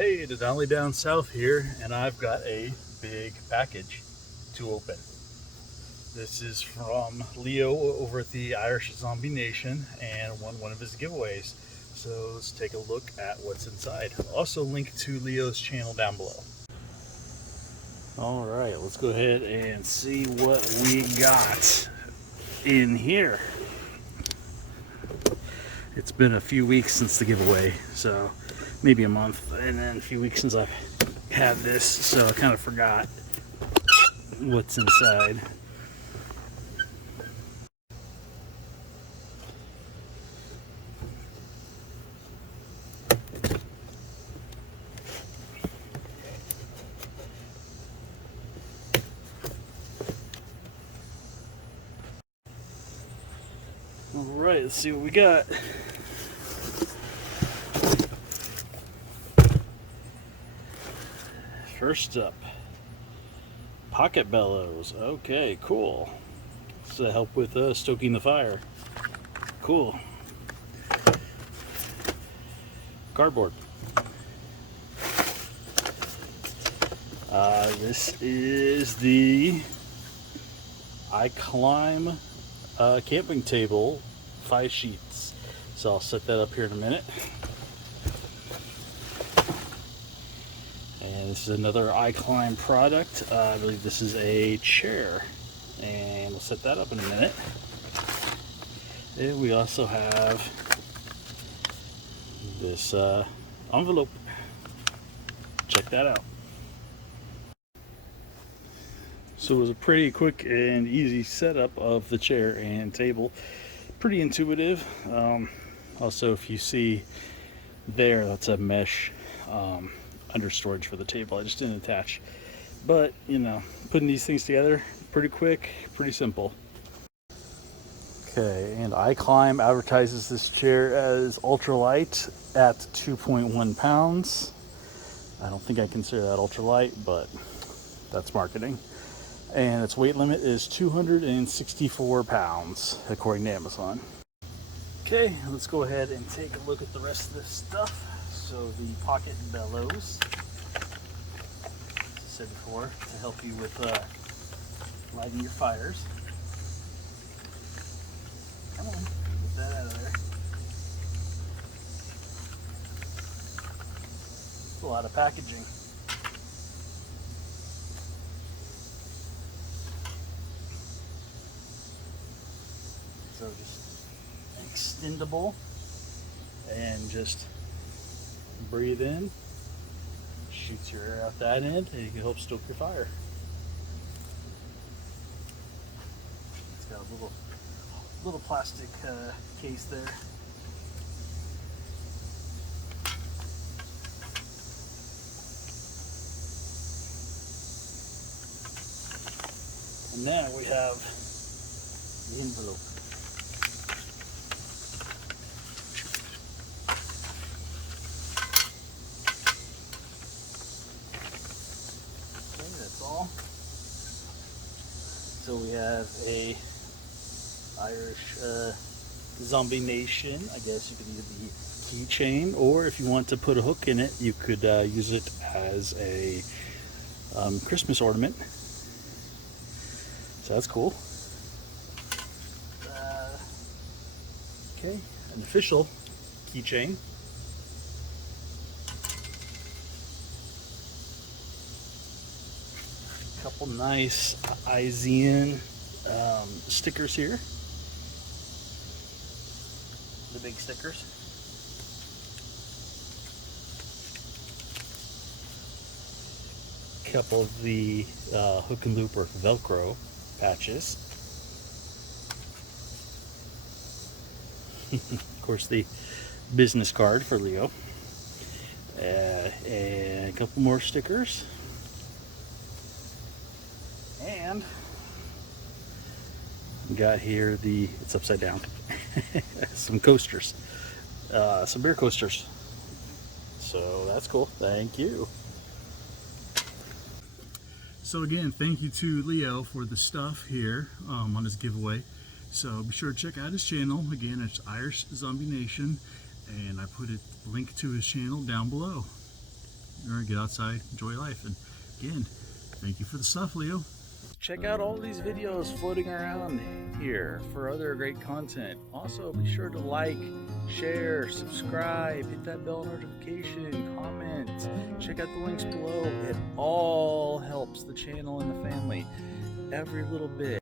Hey, DenaliDownSouth here, and I've got a big package to open. This is from Leo over at the Irish Zombie Nation and won one of his giveaways. So let's take a look at what's inside. I'll also link to Leo's channel down below. All right, let's go ahead and see what we got in here. It's been a few weeks since the giveaway, so maybe a month, and then a few weeks since I've had this, so I kind of forgot what's inside. All right, let's see what we got. First up, pocket bellows. Okay, cool. This will help with stoking the fire. Cool. Cardboard. This is the I Climb camping table, 5 sheets. So I'll set that up here in a minute. And this is another I Climb product. I believe this is a chair, and we'll set that up in a minute. And we also have this envelope. Check that out. So it was a pretty quick and easy setup of the chair and table. Pretty intuitive. Also, if you see there, that's a mesh under storage for the table. I just didn't attach, but you know, putting these things together, pretty quick, pretty simple. Okay, and I Climb advertises this chair as ultralight at 2.1 pounds. I don't think I consider that ultralight, but that's marketing. And its weight limit is 264 pounds, according to Amazon. Okay, let's go ahead and take a look at the rest of this stuff. So the pocket bellows, as I said before, to help you with lighting your fires. Come on, get that out of there. It's a lot of packaging. So just extendable, and just breathe in, shoots your air out that end, and you can help stoke your fire. It's got a little plastic case there. And now we have the envelope. So we have a Irish Zombie Nation. I guess you could either be keychain, or if you want to put a hook in it, you could use it as a Christmas ornament. So that's cool. Okay, an official keychain. Couple nice IZN stickers here. The big stickers. Couple of the hook and loop or Velcro patches. Of course, the business card for Leo. And a couple more stickers. And got here it's upside down, some coasters, some beer coasters. So that's cool. Thank you. So again, thank you to Leo for the stuff here on his giveaway. So be sure to check out his channel. Again, it's Irish Zombie Nation, and I put a link to his channel down below. or get outside, enjoy life. And again, thank you for the stuff, Leo. Check out all these videos floating around here for other great content. Also, be sure to like, share, subscribe, hit that bell notification, comment, check out the links below. It all helps the channel and the family. Every little bit.